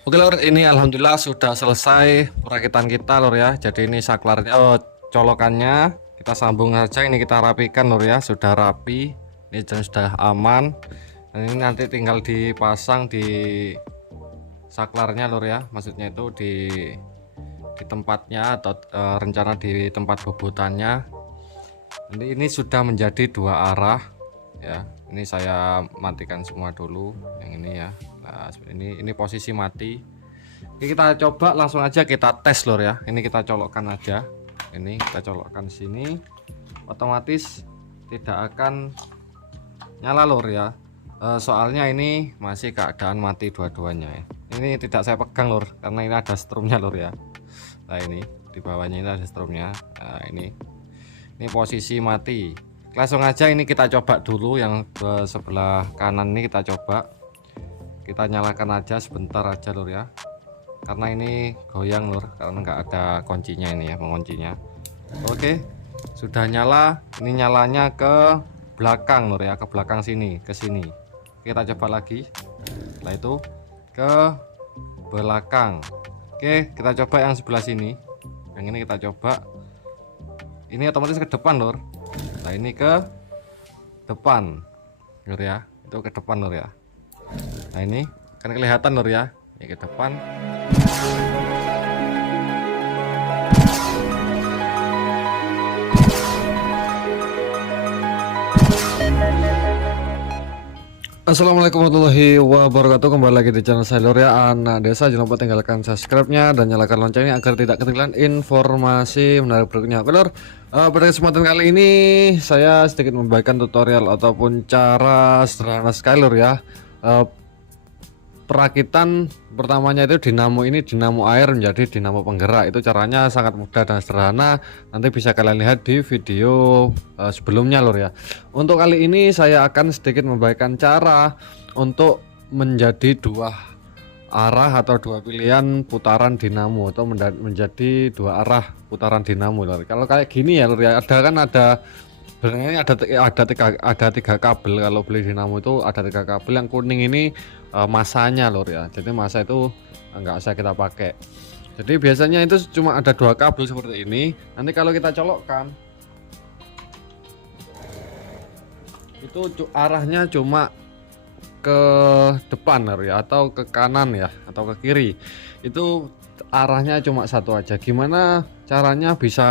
Oke lor, ini alhamdulillah sudah selesai perakitan kita lor ya. Jadi ini saklarnya, colokannya kita sambung saja. Ini kita rapikan lor ya, sudah rapi. Ini sudah aman. Dan ini nanti tinggal dipasang di saklarnya lor ya. Maksudnya itu di tempatnya atau rencana di tempat bobotannya. Nanti ini sudah menjadi dua arah ya. Ini saya matikan semua dulu yang ini ya. Nah, ini posisi mati. Oke, kita coba langsung aja kita tes lor ya. Ini kita colokkan aja. Ini kita colokkan sini. Otomatis tidak akan nyala lor ya. Soalnya ini masih keadaan mati dua-duanya ya. Ini tidak saya pegang lor karena ini ada strumnya lor ya. Nah, ini di bawahnya ini ada strumnya. Nah, ini posisi mati. Langsung aja ini kita coba dulu yang ke sebelah kanan ini kita coba. Kita nyalakan aja sebentar aja lur ya. Karena ini goyang lur, karena nggak ada kuncinya ini ya, menguncinya. Oke, sudah nyala. Ini nyalanya ke belakang lur ya, ke belakang sini, ke sini. Kita coba lagi. Setelah itu ke belakang. Oke, kita coba yang sebelah sini. Yang ini kita coba. Ini otomatis ke depan lur. Nah, ini ke depan lur ya, itu ke depan lur ya. Nah, ini kan kelihatan lur ya, ini ke depan. Assalamualaikum warahmatullahi wabarakatuh. Kembali lagi di channel saya lur ya, anak desa. Jangan lupa tinggalkan subscribe-nya dan nyalakan loncengnya agar tidak ketinggalan informasi menarik berikutnya. Oke lur, pada kesempatan kali ini saya sedikit membagikan tutorial ataupun cara sederhana sekali lur ya. Perakitan pertamanya itu dinamo, ini dinamo air menjadi dinamo penggerak. Itu caranya sangat mudah dan sederhana. Nanti bisa kalian lihat di video sebelumnya lur ya. Untuk kali ini saya akan sedikit membagikan cara untuk menjadi dua arah atau dua pilihan putaran dinamo atau menjadi dua arah putaran dinamo lur. Kalau kayak gini ya lur ya, ada sebenarnya ada tiga kabel. Kalau beli dinamo itu ada tiga kabel. Yang kuning ini masanya lur ya, jadi masa itu nggak usah kita pakai. Jadi biasanya itu cuma ada dua kabel seperti ini. Nanti kalau kita colokkan itu arahnya cuma ke depan lur ya, atau ke kanan ya, atau ke kiri. Itu arahnya cuma satu aja. Gimana caranya bisa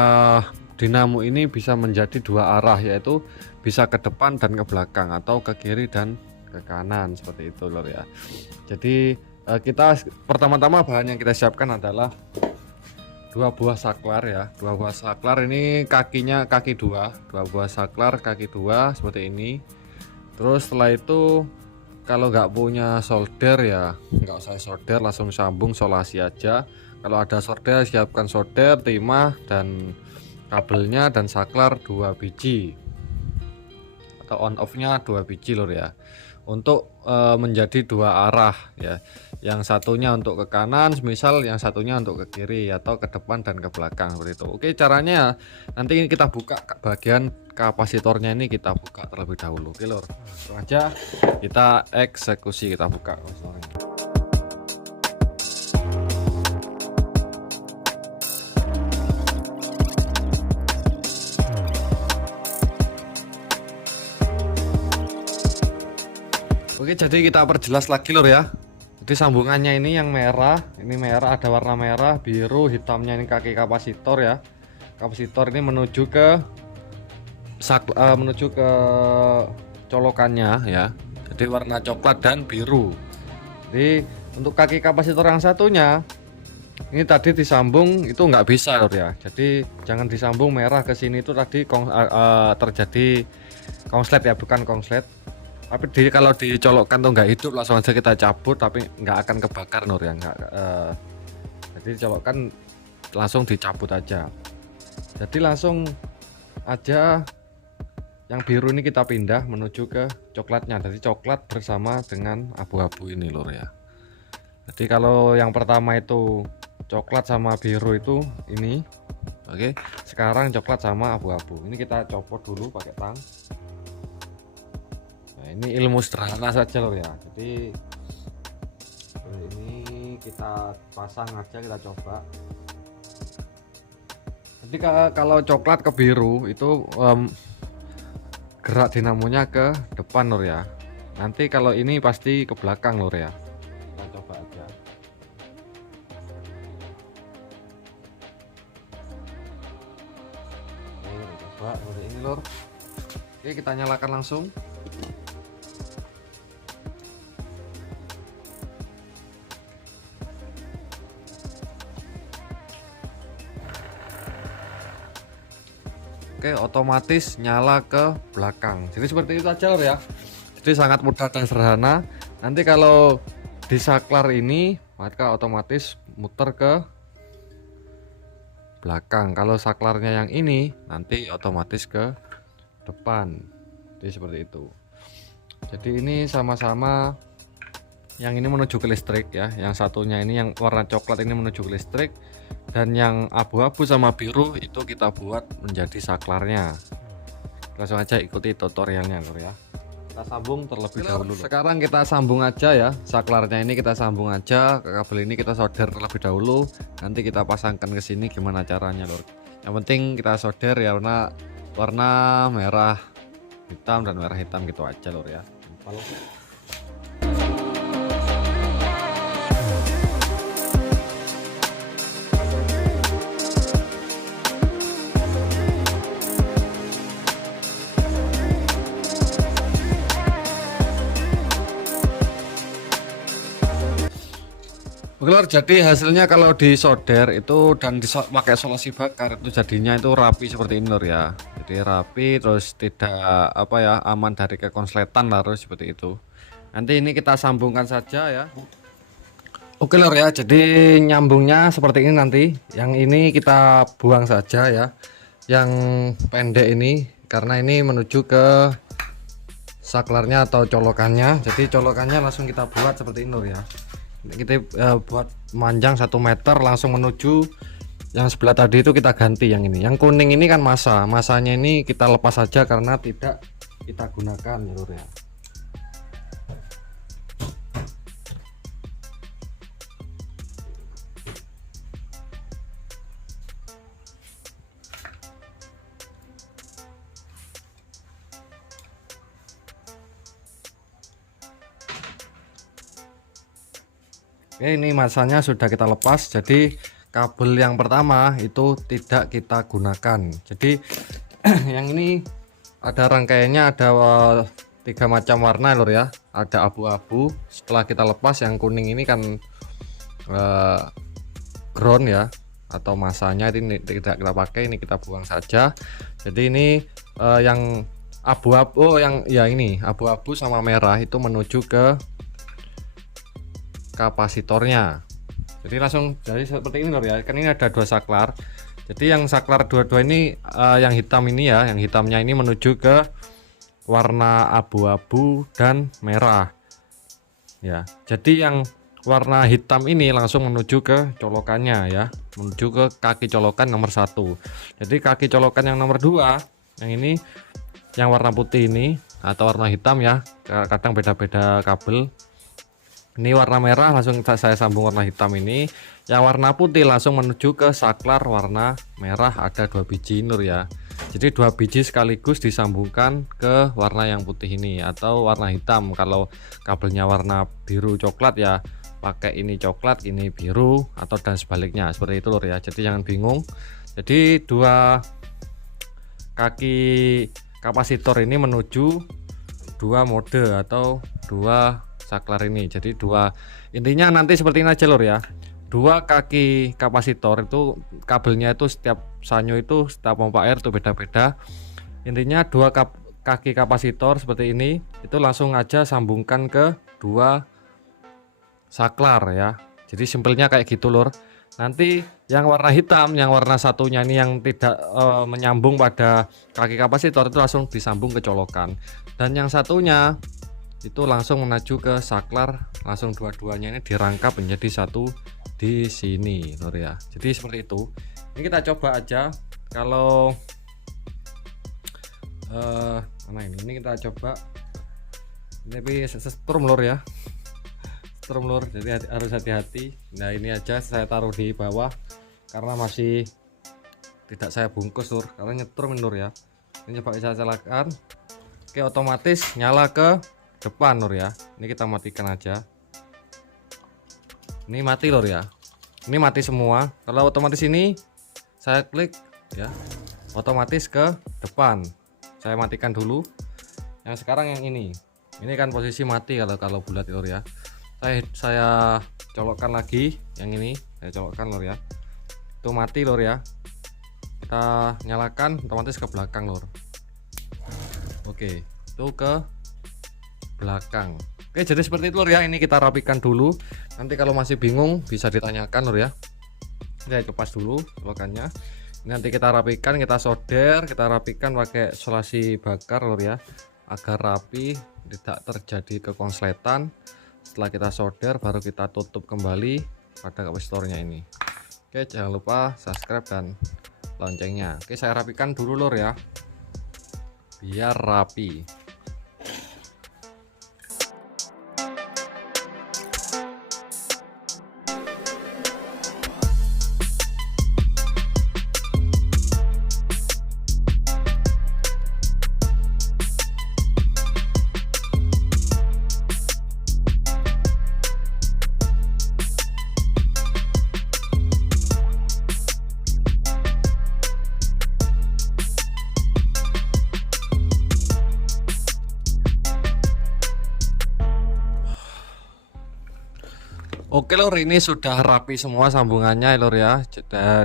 dinamo ini bisa menjadi dua arah, yaitu bisa ke depan dan ke belakang atau ke kiri dan ke kanan seperti itu lor ya. Jadi kita pertama-tama bahan yang kita siapkan adalah dua buah saklar ya, dua buah saklar. Ini kakinya dua buah saklar kaki dua seperti ini. Terus setelah itu kalau nggak punya solder ya nggak usah solder, langsung sambung solasi aja. Kalau ada solder siapkan solder, timah dan kabelnya, dan saklar 2 biji atau on off nya 2 biji lor ya, untuk menjadi dua arah ya. Yang satunya untuk ke kanan, misal yang satunya untuk ke kiri atau ke depan dan ke belakang seperti itu. Oke, caranya nanti ini kita buka bagian kapasitornya, ini kita buka terlebih dahulu. Oke lor, langsung aja kita eksekusi, kita buka kapasitornya. Oke, jadi kita perjelas lagi lor ya. Jadi sambungannya ini yang merah, ini merah, ada warna merah, biru, hitamnya ini kaki kapasitor ya. Kapasitor ini menuju ke colokannya ya. Jadi warna coklat dan biru. Jadi untuk kaki kapasitor yang satunya ini tadi disambung itu nggak bisa lor ya. Jadi jangan disambung merah ke sini, itu tadi terjadi konslet ya, bukan konslet. Tapi kalau dicolokkan tuh nggak hidup, langsung aja kita cabut, tapi nggak akan kebakar nur ya, nggak. Jadi dicolokkan langsung dicabut aja. Jadi langsung aja yang biru ini kita pindah menuju ke coklatnya. Jadi coklat bersama dengan abu-abu ini lur ya. Jadi kalau yang pertama itu coklat sama biru itu ini, oke. Sekarang coklat sama abu-abu ini kita copot dulu pakai tang. Ini ilmu sederhana saja loh ya. Jadi ini kita pasang aja, kita coba. Jadi kalau coklat ke biru itu gerak dinamonya ke depan lur ya. Nanti kalau ini pasti ke belakang lur ya. Kita coba aja. Oke, kita coba seperti ini lur. Oke, kita nyalakan langsung. Oke, otomatis nyala ke belakang. Jadi seperti itu aja lur ya. Jadi sangat mudah dan sederhana. Nanti kalau di saklar ini maka otomatis muter ke belakang. Kalau saklarnya yang ini nanti otomatis ke depan. Jadi seperti itu. Jadi ini sama-sama, yang ini menuju ke listrik ya, yang satunya ini yang warna coklat ini menuju ke listrik, dan yang abu-abu sama biru itu kita buat menjadi saklarnya. Langsung aja ikuti tutorialnya lur ya. Kita sambung terlebih dahulu. Sekarang kita sambung aja ya, saklarnya ini kita sambung aja ke kabel ini, kita solder terlebih dahulu. Nanti kita pasangkan ke sini gimana caranya lur. Yang penting kita solder ya warna merah hitam dan merah hitam gitu aja lur ya. Simpel. Oke lor, jadi hasilnya kalau disolder itu dan pakai solusi bakar itu jadinya itu rapi seperti ini lor ya. Jadi rapi, terus tidak apa ya, aman dari kekonsletan harus seperti itu. Nanti ini kita sambungkan saja ya. Oke lor ya, jadi nyambungnya seperti ini nanti. Yang ini kita buang saja ya, yang pendek ini, karena ini menuju ke saklarnya atau colokannya. Jadi colokannya langsung kita buat seperti ini lor ya. Kita buat panjang 1 meter langsung menuju yang sebelah tadi itu kita ganti yang ini. Yang kuning ini kan masanya ini kita lepas saja karena tidak kita gunakan ya lur ya. Oke, ini masanya sudah kita lepas, jadi kabel yang pertama itu tidak kita gunakan. Jadi yang ini ada rangkaiannya, ada 3 macam warna lur ya. Ada abu-abu, setelah kita lepas yang kuning ini kan ground ya, atau masanya ini tidak kita pakai, ini kita buang saja. Jadi ini yang abu-abu, yang ya ini abu-abu sama merah itu menuju ke kapasitornya. Jadi langsung jadi seperti ini lor ya. Kan ini ada 2 saklar. Jadi yang saklar dua-dua ini yang hitam ini ya, yang hitamnya ini menuju ke warna abu-abu dan merah. Ya. Jadi yang warna hitam ini langsung menuju ke colokannya ya, menuju ke kaki colokan nomor 1. Jadi kaki colokan yang nomor 2, yang ini yang warna putih ini atau warna hitam ya, kadang beda-beda kabel. Ini warna merah langsung saya sambung warna hitam ini. Yang warna putih langsung menuju ke saklar warna merah, ada 2 biji lur ya. Jadi 2 biji sekaligus disambungkan ke warna yang putih ini atau warna hitam. Kalau kabelnya warna biru coklat ya pakai ini coklat, ini biru, atau dan sebaliknya seperti itu lur ya. Jadi jangan bingung. Jadi 2 kaki kapasitor ini menuju 2 mode atau 2 saklar ini. Jadi intinya nanti seperti ini aja lur ya. 2 kaki kapasitor itu kabelnya itu setiap sanyo itu setiap pompa air itu beda-beda. Intinya 2 kaki kapasitor seperti ini itu langsung aja sambungkan ke 2 saklar ya. Jadi simpelnya kayak gitu lur. Nanti yang warna hitam, yang warna satunya ini yang tidak menyambung pada kaki kapasitor itu langsung disambung ke colokan. Dan yang satunya itu langsung menuju ke saklar, langsung dua-duanya ini dirangkap menjadi satu di sini lur ya. Jadi seperti itu. Ini kita coba aja kalau mana ini kita coba, ini tapi setrum lur ya, nyetrum lur, jadi harus hati-hati. Nah ini aja saya taruh di bawah karena masih tidak saya bungkus lur, karena nyetrum lur ya. Ini coba saya nyalakan. Oke, otomatis nyala ke depan lur ya. Ini kita matikan aja. Ini mati lur ya. Ini mati semua. Kalau otomatis ini saya klik ya, otomatis ke depan. Saya matikan dulu. Yang sekarang yang ini kan posisi mati kalau bulat lur ya. Saya colokkan lagi yang ini, saya colokkan lur ya. Itu mati lur ya. Kita nyalakan, otomatis ke belakang lur. Oke, itu ke belakang. Oke, jadi seperti itu lur ya. Ini kita rapikan dulu. Nanti kalau masih bingung bisa ditanyakan lur ya. Saya lepas dulu colokannya. Nanti kita rapikan, kita solder, kita rapikan pakai selasi bakar lur ya, agar rapi, tidak terjadi kekonsletan. Setelah kita solder baru kita tutup kembali pada capacitornya ini. Oke, jangan lupa subscribe dan loncengnya. Oke, saya rapikan dulu lur ya, biar rapi. Oke lur, ini sudah rapi semua sambungannya lur ya.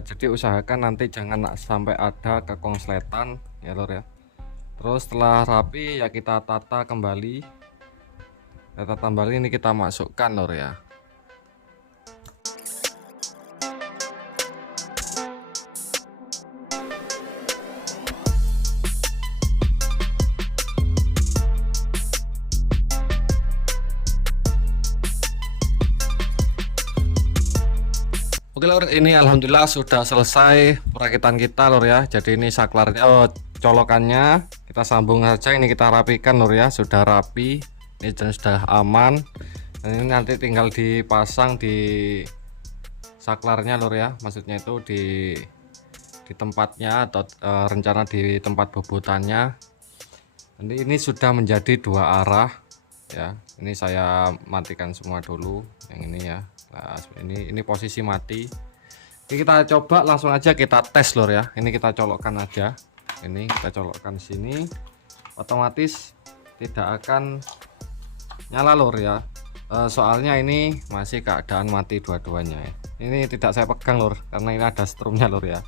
Jadi usahakan nanti jangan sampai ada kekonsletan ya lur ya. Terus setelah rapi ya kita tata kembali. Tata kembali, ini kita masukkan lur ya. Oke lur, ini alhamdulillah sudah selesai perakitan kita lur ya. Jadi ini saklarnya, colokannya kita sambung saja. Ini kita rapikan lur ya, sudah rapi. Ini sudah aman. Dan ini nanti tinggal dipasang di saklarnya lur ya. Maksudnya itu di tempatnya atau rencana di tempat bobotannya. Nanti ini sudah menjadi dua arah ya. Ini saya matikan semua dulu yang ini ya. Nah, ini posisi mati. Ini kita coba langsung aja kita tes lur ya. Ini kita colokkan aja. Ini kita colokkan sini. Otomatis tidak akan nyala lur ya. Soalnya ini masih keadaan mati dua-duanya ya. Ini tidak saya pegang lur karena ini ada strumnya lur ya.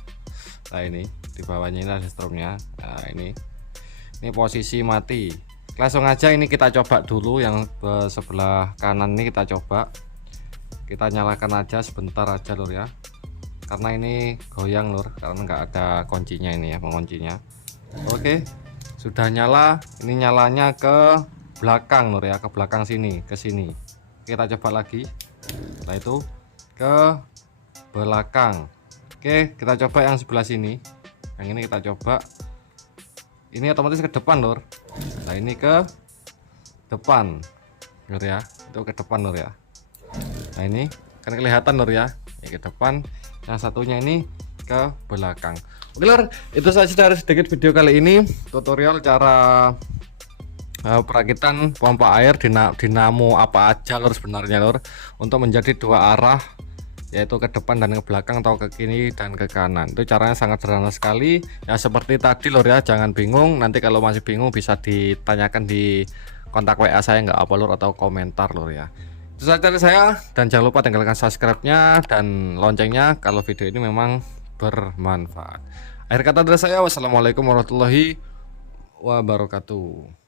Nah ini di bawahnya ini ada strumnya. Nah ini posisi mati. Langsung aja ini kita coba dulu yang sebelah kanan ini kita coba. Kita nyalakan aja sebentar aja lur ya, karena ini goyang lur, karena nggak ada kuncinya ini ya, penguncinya. Oke, sudah nyala. Ini nyalanya ke belakang lur ya, ke belakang sini, ke sini. Kita coba lagi. Nah itu ke belakang. Oke, kita coba yang sebelah sini. Yang ini kita coba. Ini otomatis ke depan lur. Nah ini ke depan lur ya, itu ke depan lur ya. Nah ini kan kelihatan lur ya, ini ke depan, yang satunya ini ke belakang. Oke lur, itu saja dari sedikit video kali ini, tutorial cara perakitan pompa air dinamo apa aja lur sebenarnya lur, untuk menjadi dua arah, yaitu ke depan dan ke belakang atau ke kiri dan ke kanan. Itu caranya sangat sederhana sekali ya, seperti tadi lur ya. Jangan bingung, nanti kalau masih bingung bisa ditanyakan di kontak WA saya, nggak apa lur, atau komentar lur ya. Itu saja dari saya, dan jangan lupa tinggalkan subscribe-nya dan loncengnya kalau video ini memang bermanfaat. Akhir kata dari saya, wassalamualaikum warahmatullahi wabarakatuh.